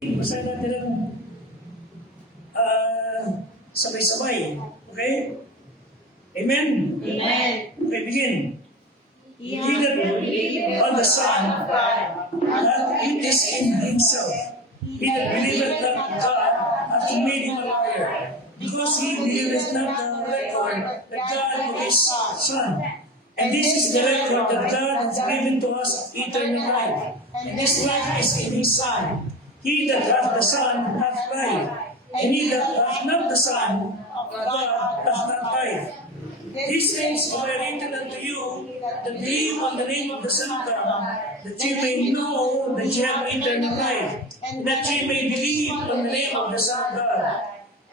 Basahin natin ng sabay-sabay. Okay? Amen? Amen. Okay, begin. He He that believeth on the Son, God, that it is in himself. He that believeth not God, hath made him a liar. Because he believeth not the record that God is Son. And this is the record that God hath given to us eternal life. And this life is in his Son. He that hath the Son hath life. And he that hath not the Son of God hath not life. These things are written unto you that believe on the name of the Son of God, that ye may know that ye have eternal life, and that ye may believe on the name of the Son of God.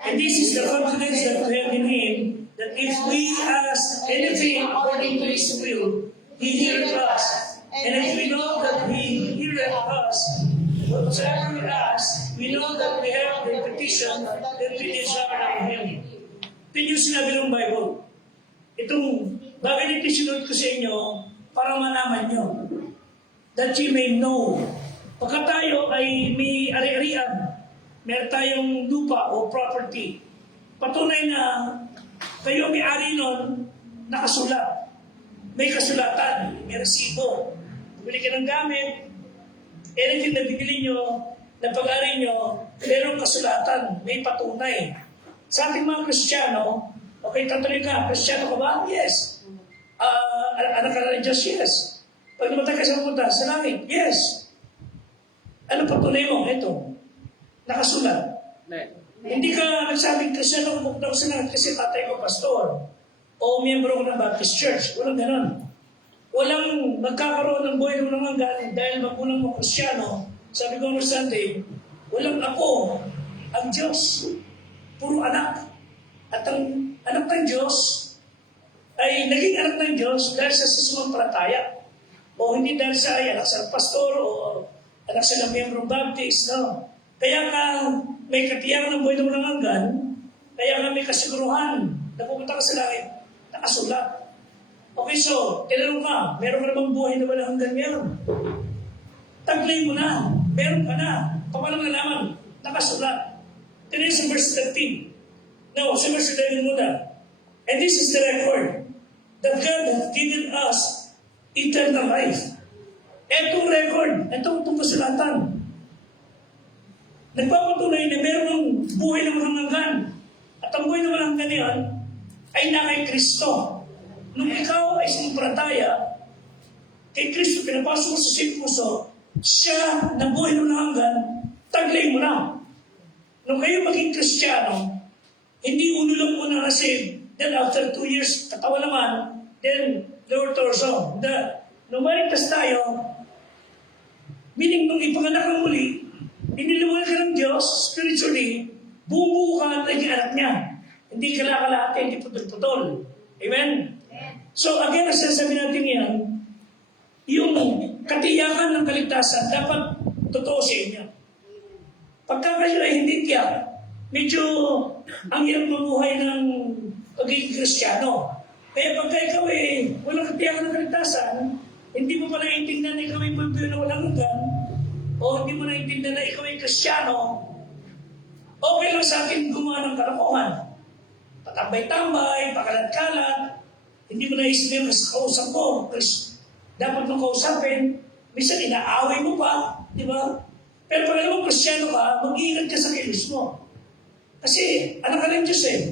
And this is the confidence that we have in Him, that if we ask anything according to His will, He heareth us. And if we know that He heareth us, whatsoever we ask, we know that we have the petition that we desire of Him. Ito yung sinabi ng Bible. Itong bagay na itinunod ko sa inyo para malaman nyo. That you may know. Pagka tayo ay may ari-arian, meron tayong lupa o property, patunay na kayo may-ari nun, nakasulat. May kasulatan, may resibo. Bili ka ng gamit, anything na bibili nyo, na pag-ari nyo, merong kasulatan, may patunay. Sa ating mga Kristiyano, okay, tatuloy ka, Kristiyano ka ba? Yes. Anak ka na ng Diyos? Yes. Pag namatay ka sa pumunta, sa langit? Yes. Ano patunay mo? Ito. Nakasulat. Hindi ka nagsabing Kristiyano kung daw sa langit kasi tatay ko pastor o miyembro ko ng Baptist Church. Walang ganun. Walang magkakaroon ng buhay ng hanggan dahil magulang mo Kristiyano. Sabi ko no Sunday, walang ako ang Diyos. Puro anak. At ang anak ng Diyos ay naging anak ng Diyos dahil sa sumampalataya. O hindi dahil sa anak sa pastor o anak sa ng miyembrong Baptist. No? Kaya ka may katiyakan ng buhay ng hanggan, kaya ka may kasiguruhan na pupunta ka sa langit, nakasulat. Okay, so, tinanong ka, meron ka namang buhay na walang hanggan ngayon. Taglay mo na, meron ka na. Paano nga naman, nakasulat. Tinanong sa verse 13. No, sa verse 11 muna. And this is the record that God hath given us eternal life. Etong record, etong kasulatan. Nagpapatunay na meron buhay na walang hanggan. At ang buhay na walang hanggan yan ay na kay Kristo. Nung ikaw ay sumampalataya, kay Kristo pinapasok mo sa puso, siya na buhay na walang hanggan, taglay mo na. Nung kayo maging Kristiyano, hindi ulo lang mo na receive. Then after 2 years, katawa naman, then lower torso. Nung maligtas tayo, meaning nung ipanganak ng muli, iniluwal ka ng Diyos, spiritually, bumuo ka at naging anak niya. Hindi kalakalahati, hindi putol-putol. Amen? So again, ang sasabi natin yan, yung katiyakan ng kaligtasan, dapat totoo sa inyo. Pagka kayo ay hindi tiyak, medyo ang hirap mabuhay ng pagiging Kristiyano. Kaya pagka ikaw ay walang katiyakan ng kaligtasan, hindi mo pa naiintindihan na ikaw ay buhay na walang hanggan, o hindi mo naiintindihan na ikaw ay Kristiyano, okay lang sa akin gumawa ng kalokohan. Patambay-tambay, pakalat-kalat, hindi mo naisipin sa kausap ko, dapat mong kausapin, minsan inaaway mo pa, di ba? Pero pag alam mo Kristiyano ka, mag-iingat ka sa kilos mo. Kasi anak ka ng Diyos eh.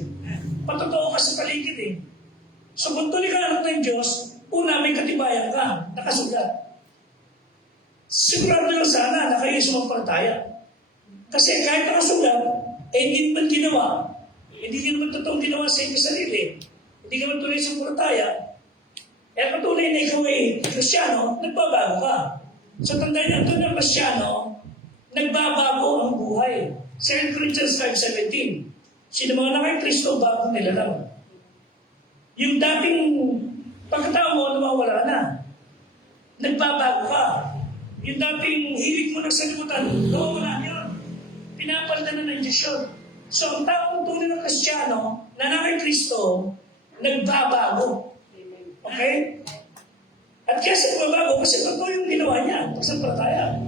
Patotoo ka sa paligid eh. So kung tuloy ka anak ng Diyos, una may katibayan ka, nakasulat. Sigurado lang sana na kayo sumampalataya. Kasi kahit nakasulat, eh hindi naman ginawa. Hindi ka naman totoong ginawa sa iyong sarili. Hindi ka naman tuloy sa palataya. Eh patuloy na ikaw ay Kristiyano, nagbabago ka. So tandaan niyo, ito ng Kristiyano, nagbabago ang buhay. 2 Corinthians 5:17. Sino mga na kay Kristo, bagong nilalang. Yung dating pagkatao mo, nawawala na. Nagbabago ka. Yung dating hilig mo ng salimutan, nawawala yun. Pinapalitan na ng Diyos yun. So, ang taong tunay ng Kristiyano, na na kay Kristo, nagbabago. Okay? At kaya sa nagbabago, kasi totoo yung ginawa niya, pagsampalataya.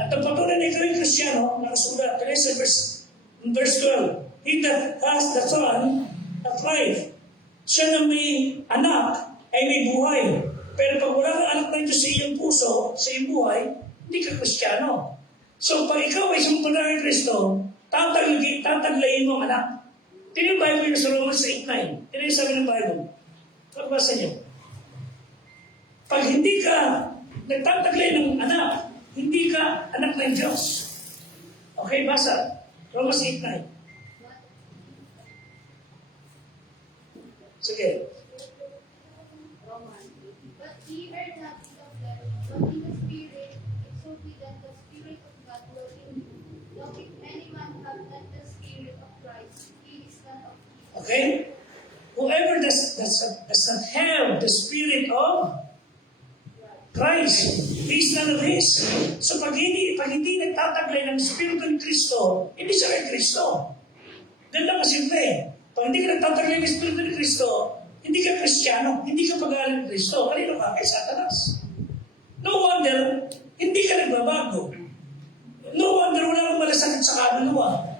At ang patunay na ikaw ay Kristiyano, nakasulat, kaya sa verse 12, He that has the Son of life, siya na may anak ay may buhay. Pero pag wala kang anak na ito sa iyong puso, sa iyong buhay, hindi ka Kristiyano. So pag ikaw ay sumunod kay Kristo, tataglayin mo ang anak. Ito yung Bible sa Romans 8:9. Ito yung sabi ng Bible. Pagbasa niyo. Pag hindi ka nagtataglay ng anak, hindi ka anak ng Diyos. Okay, basa. Romans 8:9. Sige. But ye are not in the flesh, but in the Spirit, if so be that the Spirit of God dwell in you. Now if any man have not the Spirit of Christ, he is none of his. Okay? Whoever does not have the Spirit of Christ, he is none of His. So pag hindi nagtataglay ng Espiritu ni Kristo, hindi siya kay Kristo. Ganda pa simple. Pag hindi ka nagtataglay ng Espiritu ni Kristo, hindi ka Kristiyano, hindi ka pag-aaral ng Kristo. Kanino ka? Kay Satanas. No wonder, hindi ka nagbabago. No wonder, wala kang malasakit sa kaluluwa.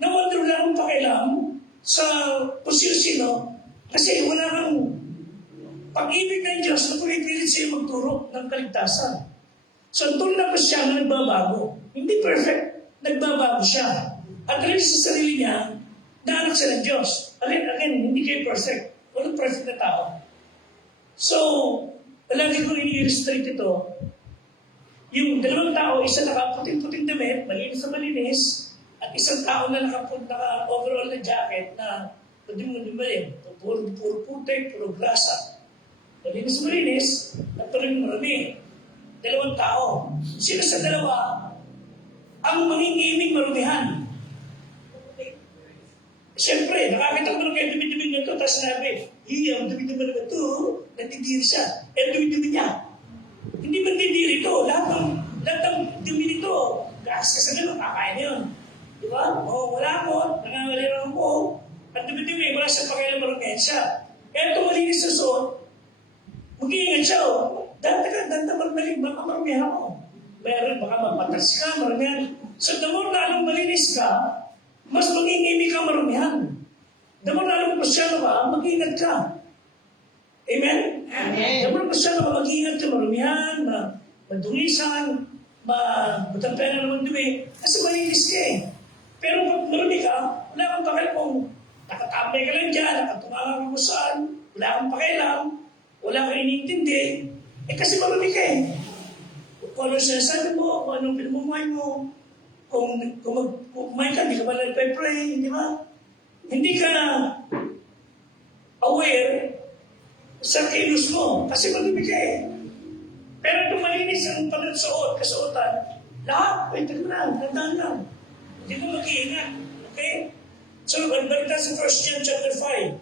No wonder, wala kang pakialam sa kung kasi wala kang pag-ibig ng Diyos na pumipilit siya magturo ng kaligtasan. So, ang tunay na Kristiyano nagbabago. Hindi perfect, nagbabago siya. At rin sa sarili niya, na anak siya ng Diyos. Again, hindi kayo perfect. Walang perfect na tao. So, lagi ko ini-illustrate ito. Yung dalawang tao, isa nakaputing-puting damit, malinis na malinis, at isang tao na naka-overall na jacket na madilim, puro putik, puro grasa. Malinis, at tuloy marami. Dalawang tao. Sino sa dalawa ang mangingiming marumihan? Siyempre, nakakita ko ng kayo dumi-dumi na ito, tapos sinabi, ang dumi-dumi na ito, natidiri siya. Dumi-dumi niya. Hindi man tindiri ito. Lahat ng dumi nito. Gas ka sa gano'n, kakain yun. Di ba? Wala mo, nangangalira mo. At dumi-dumi, wala siyang pakialam marumihan siya. Kaya ito malinis sa suot, mag-iingat siya, dante baka marumihan mo. Meron, baka mapatas ka, marumihan. So, the more lalong malinis ka, mas mag-ingimi ka marumihan. The more lalong pasyalo ka, mag-iingat ka. Amen? Amen. The more pasyalo ka, mag-iingat ka marumihan, madungisan, matamperan naman dumi, kasi malinis ka eh. Pero pag marumi ka, wala kang pakialam kung nakatambay ka lang dyan, nakatunga ka kung saan, wala kang pakialam, wala kang iniintindi, kasi marami ka eh. Kung ano sinasabi mo, kung anong pinamumuhay mo, kung kumain ka, hindi ka pala nagpe-pray, di ba? Hindi ka aware sa kilos mo, kasi marami ka eh. Pero kung malinis ang panagsuot, kasuotan, lahat, wait na, tandaan lang. Hindi mo mag-iingat, okay? So, balik sa 1 John chapter 5.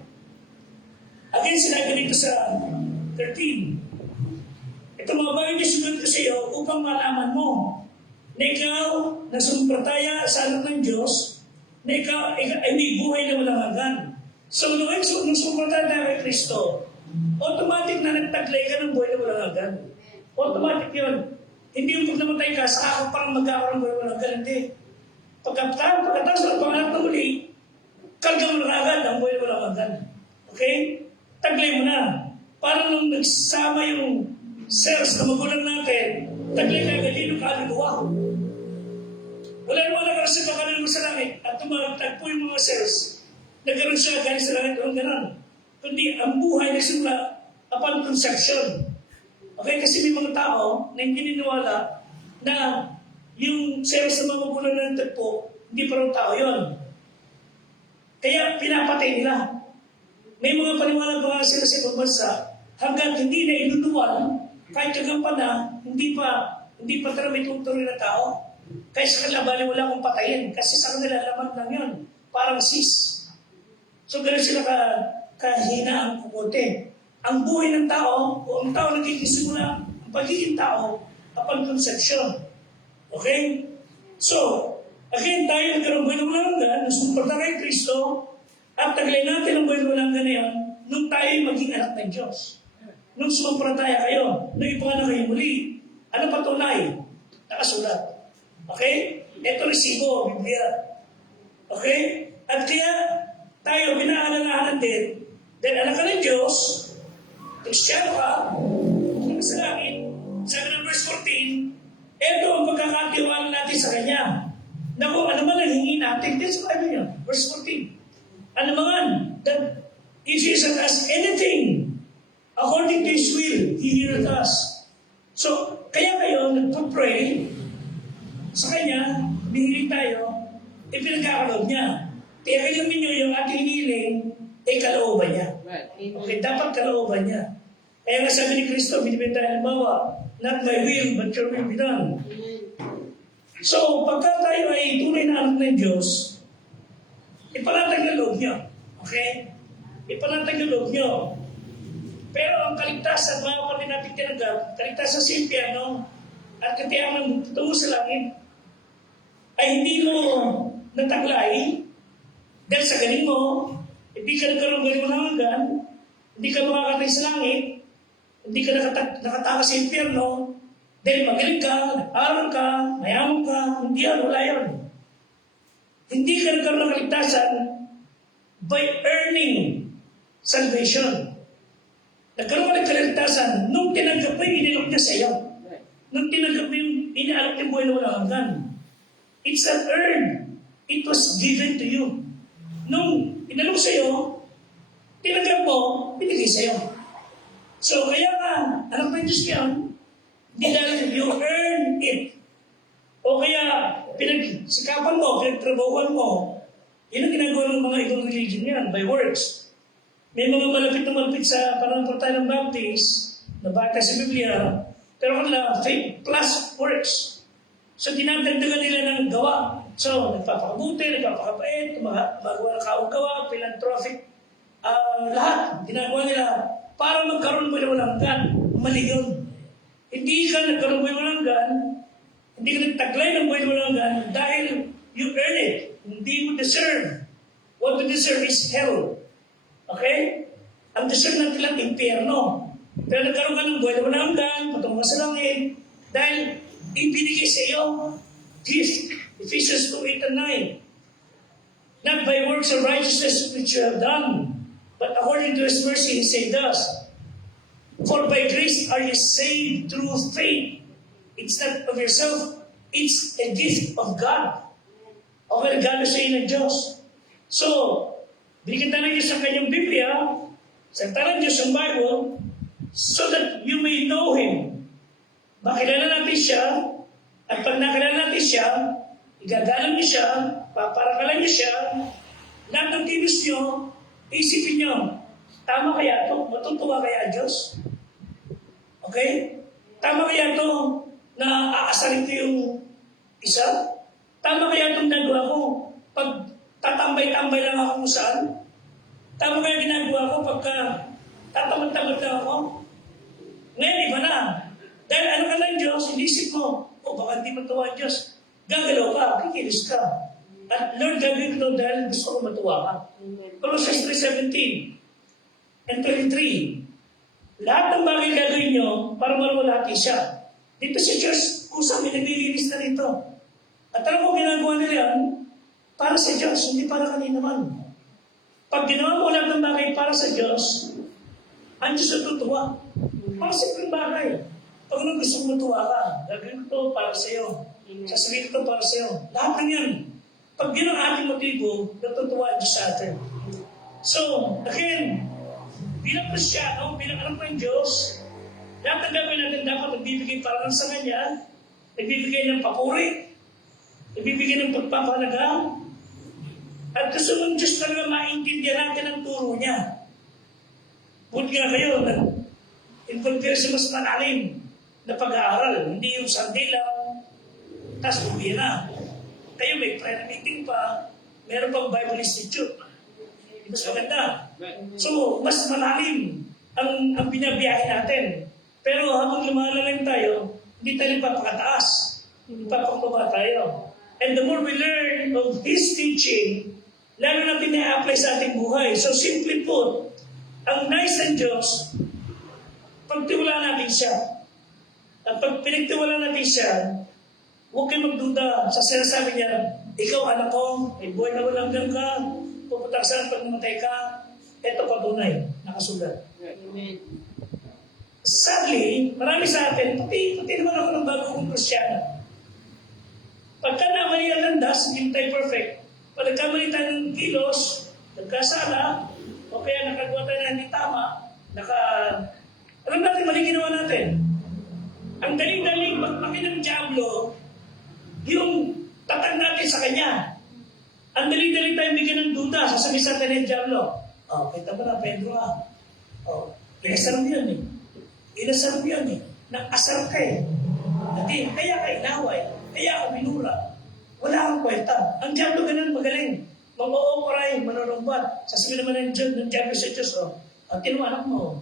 Again, sinabi dito sa 13. Ito mga bagay na sunod ko sa iyo upang malaman mo na ikaw na sumprataya sa anak ng Diyos, na ikaw ay may buhay na walang hanggan. So, nung sumprataya tayo kay Kristo, automatic na nagtaglay ka ng buhay na walang hanggan. Automatic yun. Hindi yung pag namatay ka, saka ako parang magkakaroon ng buhay na walang hanggan. Hindi. Pagkatapos ng panganak na uli, karga mo na agad ang buhay na walang hanggan. Okay? Taglay mo na. Parang nung nagsama yung cells na magulang natin, taglay na agad yun yung kaluluwa. Wala naman nakarasip ang kaluluwa sa langit at tumatagpo yung mga cells. Nagkaroon siya galing sa langit kung gano'n. Kundi ang buhay na simula upon conception. Okay, kasi may mga tao na hindi niniwala na yung cells na mga magulang na nagtagpo, hindi pa rin tao yun. Kaya pinapatay nila. May mga paniwala pa nga sila sa ibang bansa, hanggang hindi na inunuwan, kahit kagampan na, hindi pa tara may tutuloy na tao. Kaya sa kanila, bali wala akong patayin. Kasi sa kanila, alaman lang yun. Parang sis. So, gano'n sila kahina ang kukote. Ang buhay ng tao, o ang tao nagkikisimula, ang pagiging tao, upon conception. Okay? So, again, tayo nagkaroon buhay ng walang hanggan, nasumpata kay Kristo, at taglay natin ang buhay ng walang hanggan na yan, nung tayo maging anak ng Diyos. Nung sumampalataya kayo, nung ipanganak kayo muli, ano patunay? nakasulat. Okay? Ito resibo, Biblia. Okay? At kaya tayo binaalalahanan din, dahil anak ka ng Diyos, Kristiyano ka, sa langit, sabi ng verse 14, ito ang pagkakatiwala natin sa Kanya. Na kung ano man ang hingi natin, this is what niya, verse 14. Ano man, that if Jesus asks anything, according to His will, He heareth us. So, kaya kayo nagpo-pray sa Kanya, humihiling tayo, pinagkakaroon niya. Kaya kailangan ninyo yung ating hiniling, kalooban niya. Okay, dapat kalooban niya. Kaya nga sabi ni Kristo, binibenta halimbawa, not my will, but your will be done. So, pagka tayo ay tunay na anak ng Diyos, ipanatag na loob niyo. Okay? Ipanatag na loob niyo. Pero ang kaligtasan, mga kapatid natin tinanggap, kaligtasan sa impyerno, at katiyaman tungo sa langit, ay hindi mo nataglay, dahil sa galing mo, hindi ka nagkaroon galing mo ng hanggan, hindi ka makakatay sa langit, hindi ka nakatakas sa impyerno, dahil magaling ka, nag-aral ka, mayaman ka, hindi yan, wala yan. Hindi ka nagkaroon ng kaligtasan by earning salvation. Nagkaroon ka ng kaligtasan nung tinanggap mo yung inilok niya sa iyo. Nung tinanggap mo yung inaalok niya buhay na walang hanggan. It's not earned. It was given to you. Nung inalok sa iyo, tinanggap mo, binigay sa iyo. So kaya nga, anak ng Diyos yan, hindi dahil you earn it. O kaya, pinagsikapan mo, pinagtrabahuan mo, yun ang ginagawa ng mga ibang religion yan, by works. May mga malapit na malapit sa pananampalataya ng Baptist, na bata sa Biblia, pero kanila, faith plus works. So, dinadagdagan nila ng gawa. So, nagpapakabuti, nagpapakabait, magawa ng kaawang-gawa, philanthropic, lahat, ginagawa nila para magkaroon mo ng walang hanggan. Mali yun. Hindi ka nagkaroon ng walang hanggan, hindi ka nagtaglay ng buhay walang hanggan dahil you earn it. Hindi mo deserve. What you deserve is hell. Okay? Ang deserve natin lang, impyerno. Pero nagkaroon ka ng buhay na walang hanggan, patungo sa langit, dahil ibinigay sa iyo, gift. Ephesians 2:8 and 9. Not by works of righteousness which you have done, but according to His mercy He saved us. For by grace are you saved through faith. It's not of yourself. It's a gift of God. O regalo sa iyo ng Diyos. So, binigyan tayo ng Diyos sa kanyang Biblia, sa ng Diyos ang Bible, so that you may know Him. Makilala natin siya, at pag nakilala natin siya, igagalang niyo siya, paparakalan niyo siya, lahat ng tinos niyo, isipin niyo, tama kaya ito? Matutuwa kaya Diyos? Okay? Tama kaya ito na aasarin ko yung isa? Tama kaya itong nagawa ko pag tatambay-tambay lang ako kung saan? Tama kaya ginagawa ko pagka tatamad-tamad lang ako? Ngayon, iba na. Dahil ano ka lang Diyos, inisip mo, baka hindi matuwa ang Diyos. Gagalaw ka, kikilis ka. At Lord, gagawin ko dahil gusto ko matuwa ka. Colossians 3:17 and 23. Lahat ng bagay gagawin nyo para malwalhati siya. Dito si Diyos, kung saan naglilinis na rito. At alam mo, ginagawa nila yan para sa Diyos, hindi para kanina man. Pag ginawa mo lahat ng bagay para sa Diyos, ang Diyos natutuwa. Para sa simpleng bagay. Pag nung gusto mo matuwa ka, gagawin ko ito para sa iyo. Sasabihin ko ito para sa iyo. Lahat ng yan. Pag yun ang ating motibo, natutuwa ang Diyos sa atin. So, again, bilang Kristyano, bilang anak ng Diyos, lahat ng gagawin natin dapat nagbibigay para lang sa Kanya, nagbibigay ng papuri, nagbibigay ng pagpapahalaga, at gusto ng Diyos talaga maintindihan natin ang turo niya. Buti nga kayo, involve sa mas malalim na pag-aaral, hindi yung Sunday lang, tapos uwi na. Kayo may prayer meeting pa, meron pang Bible Institute. Mas maganda. So, mas malalim ang binabiyahe natin. Pero habang lumalalim tayo, hindi tayo papakataas. Hindi papakababa tayo. And the more we learn of His teaching, lalo na pina-apply sa ating buhay. So, simply put, ang nais ng Diyos, pagtiwala natin siya. At pag pinagtiwala natin siya, Huwag kayo magduda sa sinasabi niya, ikaw anak ko, may buhay na walang hanggan ka, pupunta ka saan pag namatay ka, eto patunay, nakasulat. Amen. Sadly, marami sa atin, pati naman ako ng bago kong Kristyana. Pagka namali ang landas, hindi tayo perfect. Pag nagkamali tayo ng kilos, nagkasala, o kaya nakagawa tayo na hindi tama, alam natin, mali ginawa natin. Ang daling-daling magpakin ng Diablo, yung tatag natin sa Kanya. Ang daling-daling tayo bigyan ng duda, sasabihin sa atin ng Diablo. Kita mo na, Pedro inasar mo yan eh. Inasar mo yan eh. Nag-asar ka eh. Kaya ka inaway. Kaya ka binura. Wala kang kwenta. Ang Diablo ganun magaling. Mag-ooperay, manunumbat. Sasabihin naman ng Diablo sa Diyos, tinumanak mo.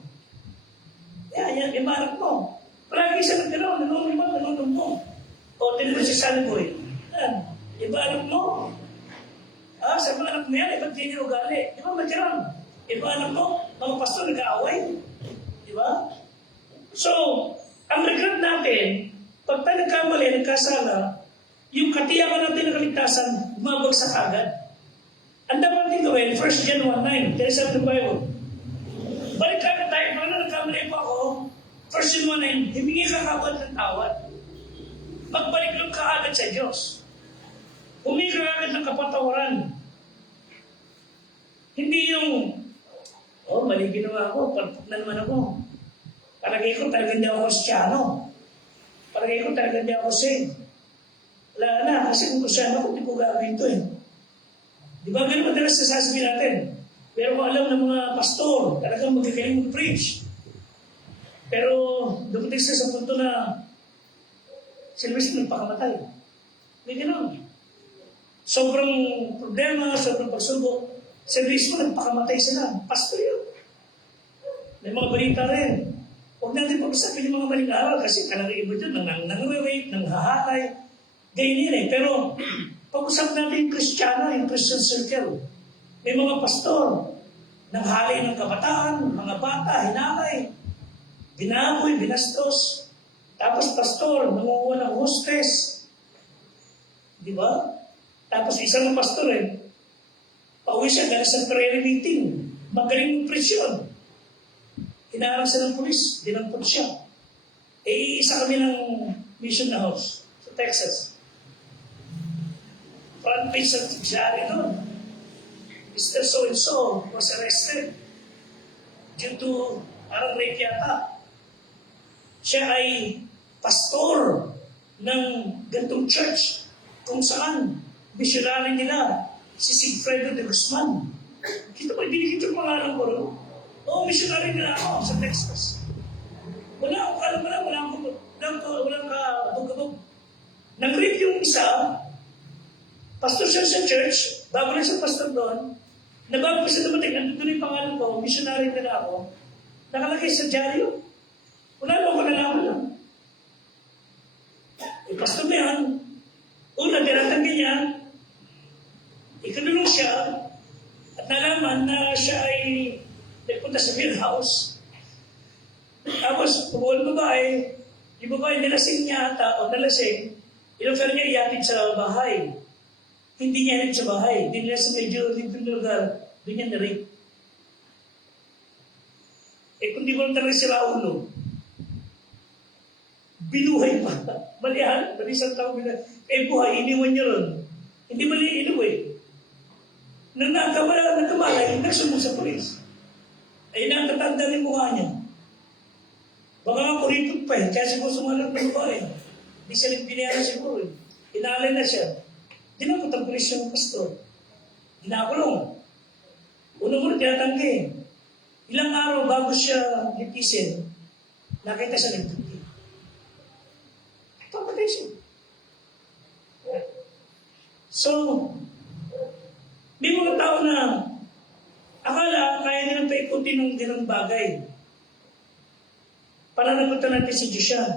Yan, imanak mo. Palagi siya nagkaraw, nanunumbat. Tinunod si Salboy. Yan, ibanak mo. Sa mga anak mo yan, iba't din yung ugali. Di ba magkaroon? Ibanak mo, mga pastor nag-aaway. Di ba? So, ang regret natin, pag tayo nagkamali, nagkasala, yung katiyakan natin ng kaligtasan, bumabagsak agad. Ang dapat din gawin, 1 John 1:9, kaya sabi ng Bible, balik agad tayo, paano nagkamali po ako, 1 John 1:9, himingi ka agad ng tawad. Magbalik lang ka agad sa Diyos. Humingi ka agad ng kapatawaran. Hindi yung, mali ginawa ako, palpok na naman ako. Palagay ko talaga hindi ako Kristyano. Palagay ko talaga hindi ako saved. Wala na, kasi kung Kristyano ako, hindi ko gagawin ito eh. Di ba ganun madalas nasasabihin natin? Pero kung alam ng mga pastor, talagang magkakaling mag-preach. Pero dumating sa punto na sila mismo nagpakamatay. May ganun. Sobrang problema, sobrang pagsubok, sila mismo nagpakamatay sila. Pastor yun. May mga balita rin. Huwag natin pag-usapin yung mga maling aral kasi talagang iba dyan, nang-rape, nang-hahatay. Ganyan yun eh. Pero pag-usap natin yung Kristiyano, yung Christian circle. May mga pastor, nanghalay ng kabataan, mga bata, hinalay, binaboy, binastos. Tapos pastor, nangunguha ng hostess. Di ba? Tapos isang pastor pauwi siya dahil sa prayer meeting. Magaling ng presyon. Hinaharap siya ng pulis, dinampot siya. Isa kami ng mission house sa Texas. Front page sa tigyari doon. Mr. So-and-so was arrested due to parang rape yata. Siya ay pastor ng gantong church kung saan missionary nila si Sigfredo de Guzman. Kita mo, binigit yung pangalan ko rin. Missionary nila ako sa Texas. Wala akong kabog-kabog. Nag-rape yung isa, pastor siya sa church, bago rin siya pastor doon, na bago siya dumating, nandun yung pangalan ko, missionary nila ako, nakalagay sa dyaryo. Wala lang ako nalaman lang. Pastor na yan, tinatanggi niya, ikanulong siya, at nalaman na siya ay nagpunta sa beer house. Tapos, pumunta babae, yung babae nilasing niya ata, o nalasing, inoffer niya iatid sa bahay. Hindi niya iatid sa bahay. Hindi niya sa medyo limping lugar, doon niya na-rape. Kung di mo talaga sila ulo, binuhay pa. Malihan, mali isang tao binuhay. Buhay, iniwan niya ron. Hindi mali inuwi. Nang nagkamalay, nagsumbong sa polis. Ay natatanda rin mukha niya. Baka nga kuripot pa kaya siguro sumalat ng babae. Hindi siya nagpinayaran siguro Inaalay na siya. Dinapot ang polis yung pastor. Ginakulong. Una-una tinatanggi. Ilang araw bago siya litisin, nakita siya nagtuti. Papatay siya. So, may mga tao na akala kaya nilang paikutin ng ganang bagay. Pananagutan natin si Diyos yan.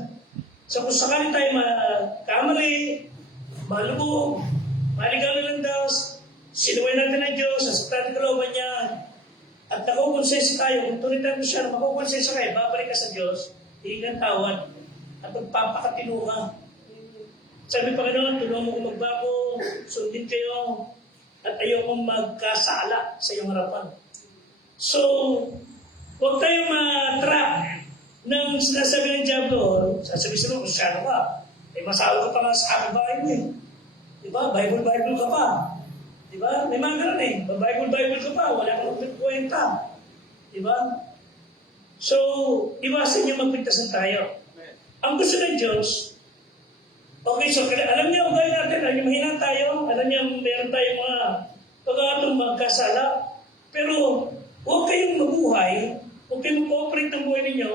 So kung sakali tayo makamali, malubog, maligaw na landas, sinuway natin ang Diyos, sasaktan ang kalooban niya, at nakukonsensi tayo, kung tuloy tayo siya, makukonsensi kayo, babalik ka sa Diyos, hihingan tawad, at magpapakatino ka. Sabi Panginoon, tulungan mo kong magbago, sundin kayo, at ayokong magkasala sa iyong harapan. So, huwag tayong ma-trap ng sinasabi ng Diablo. Sasabi sila, Kristyano ka. Masawa ka pa nga sa kapitbahay mo eh. Diba? Bible ka pa. Diba? May mga ganun eh. Bible ka pa. Wala kang kwenta. Diba? So, iwasan niyo magpintasan tayo. Ang gusto ng Diyos, okay, so alam niyo, ugali natin, alam niyo, mahina tayo, alam niyo, meron tayong mga pagkakatong magkasala, pero huwag kayong mabuhay, huwag kayong mag-cooperate ng buhay ninyo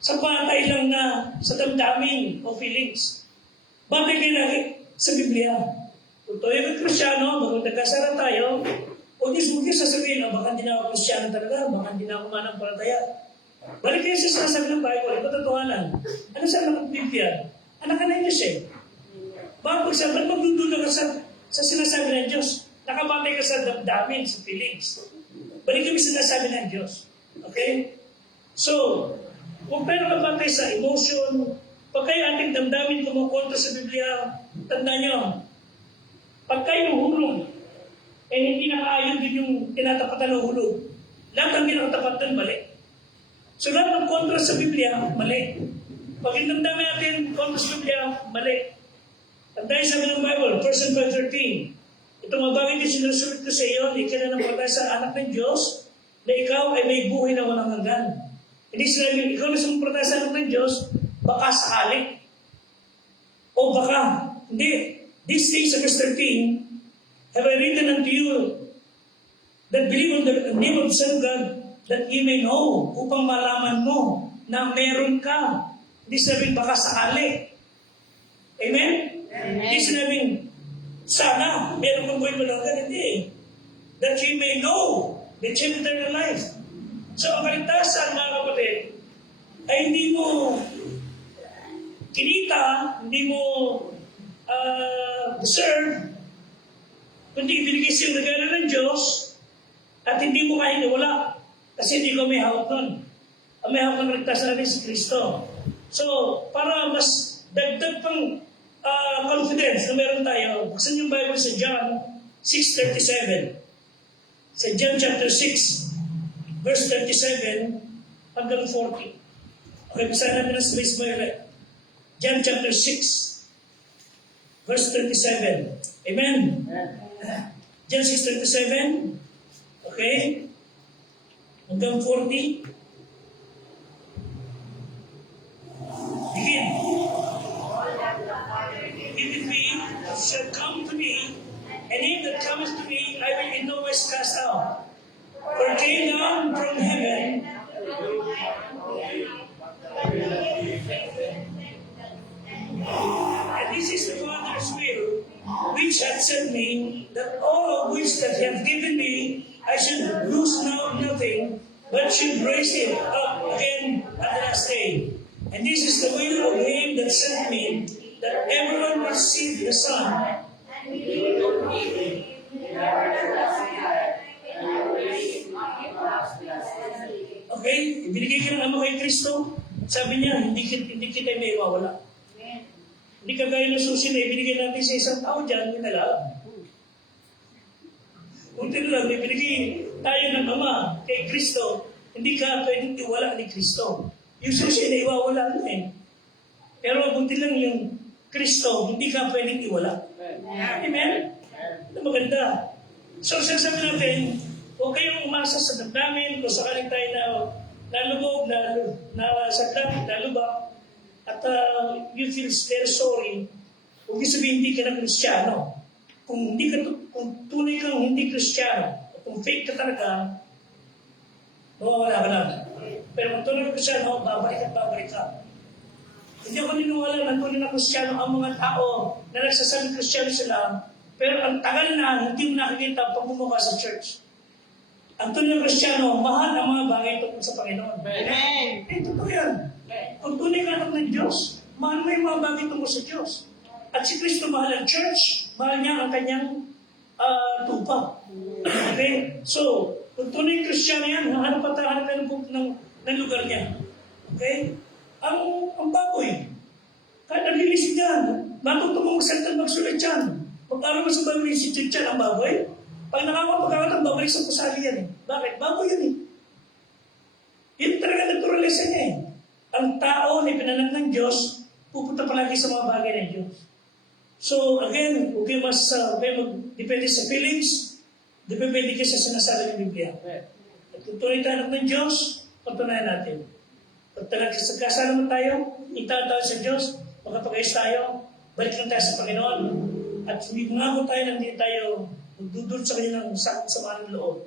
sa patay lang na sa damdamin o feelings. Bakit kayo lagi sa Biblia? Kung tayo ay Kristyano, bakit nagkasala tayo, huwag niyo sasabihin, baka hindi na ako Kristyano talaga, baka hindi na ako mananampalataya. Balik kayo sa sinasabi ng Bible, ito totohanan. Ano sa ng Biblia? Anak ka na Diyos eh. Bakit magdududa ka sa sinasabi ng Diyos? Nakabatay ka sa damdamin, sa feelings. Balik kami sa sinasabi ng Diyos. Okay? So, huwag tayo nakabatay sa emotion. Pag kayo ating damdamin kumukontra sa Biblia, tandaan nyo, pag kayo hulog, hindi nakaayon din yung tinatapatan ng hulog. Lahat ang pinakatapatan, mali. So lahat ng kontra sa Biblia, mali. Pag damdamin natin kontra sa Biblia, mali. Tandaan sabi ng Bible, 1 John 5:13, itong mga bagay din sinusulit ko sa iyo, ikinanampalataya sa anak ng Diyos, na ikaw ay may buhay na walang hanggan. Hindi sinabi, ikaw na sumumpalataya sa anak ng Diyos, baka sakali. O baka, hindi. These things, verse 13, have I written unto you that believe on the name of the Son of God, that ye may know, upang malaman mo na meron ka. Hindi sinabing baka sakali. Amen? Hindi sinabing sana meron kang buhay malagan. Hindi. That ye may know the eternal life. So ang kaligtasan, mga kapatid, ay hindi mo kinita, hindi mo deserve, kundi ibinigay siyang regalo ng Diyos at hindi mo kaya wala. Kasi hindi ko may hawak nun. Ang may hawak ng kaligtasan natin si Kristo. So, para mas dagdag pang confidence na meron tayo, buksan yung Bible sa John 6:37. Sa John chapter 6, verse 37 hanggang 40. Okay, basahin natin ang space Bible. John chapter 6, verse 37. Amen? John 6:37. Okay? Hanggang 40. Begin. If it be, shall come to me, and he that cometh to me, I will in no wise cast out. For it came down from heaven, and this is the Father's will, which hath sent me, that all of which that he hath given me, I should lose nothing, but should raise it up again at the last day. And this is the will of him that sent me, that everyone receive the Son. Okay? Ibinigay ka ng Ama kay Kristo. Sabi niya, hindi kita may mawala. Hindi kagaya ng susi na ibinigay natin sa isang tao dyan, yun na lang. Kung lang, ibinigay tayo ng Ama kay Kristo, hindi ka pwedeng iwala ni Kristo. Yung susi na iwawala mo eh. Pero buti lang yung Kristo, hindi ka pwedeng iwala. Amen? Na maganda. So, sasabi natin, huwag kayong umasa sa damdamin kung sakaling tayo na nalubog, nasagdak, nalubak, at you feel very sorry. Huwag yung sabihin, hindi ka na Kristiyano. Kung tunay kang hindi Kristiyano, kung fake ka talaga, mawawala ka lang. Pero kung tunay kang Kristiyano, babalik at babalik ka. Hindi ako niniwala na tunay na Kristiyano ang mga tao na nagsasabi Kristiyano sila, pero ang tagal na hindi mo nakikita pag bumuka sa church. Ang tunay na Kristiyano, mahal ang mga bagay tungkol sa Panginoon. Amen. Totoo yan. Kung tunay ka anak ng Diyos, mahal mo yung mga bagay tungkol sa Diyos. At si Kristo mahal ang church, mahal niya ang kanyang tupa. Okay? So, kung tunay yung Kristiyano yan, hanap ng lugar niya. Okay? Ang baboy, Kahit naglilisip yan, matuto mo magsalita magsulat yan. Pagkano mo sa baboy, si Chicha ang baboy? Pag nakakapagkakatang babalik sa kusali yan eh. Bakit? Baboy yan eh. Yun talaga naturalisa niya eh. Ang tao na ipinanag ng Diyos, pupunta palagi sa mga bagay ng Diyos. So again, huwag kayo depende sa feelings, depende kayo sa sinasabi ng Biblia. At kung tunay tayo anak ng Diyos, patunayan natin. Pag talaga kasalaman tayo, itaan tayo sa Diyos, magkapag-ayos tayo, balik lang tayo sa Panginoon. At hindi mangako tayo na hindi tayo magdudul sa kanya ng sama ng loob.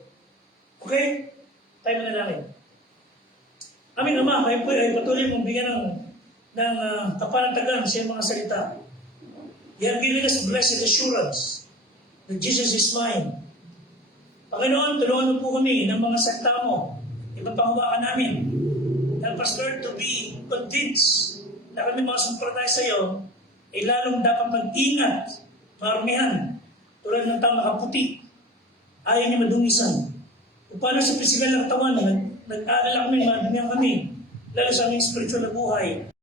Okay? Tayo manalangin. Aming Ama, kayo po ay patuloy mong bigyan ng kapanatagan sa iyong mga salita. You have given us blessed assurance that Jesus is mine. Panginoon, tulungan mo po kami ng mga salita mo. Ipapanghawakan namin. Help us, Lord, to be convinced na kami mga sumpalataya sa iyo ay lalong dapat mag-ingat, marumihan, tulad ng taong nakaputi, ayaw niya madungisan. Kung paano sa pisikal ng katawan, nag-aalala kami, madumihan kami, lalo sa aming spiritual na buhay.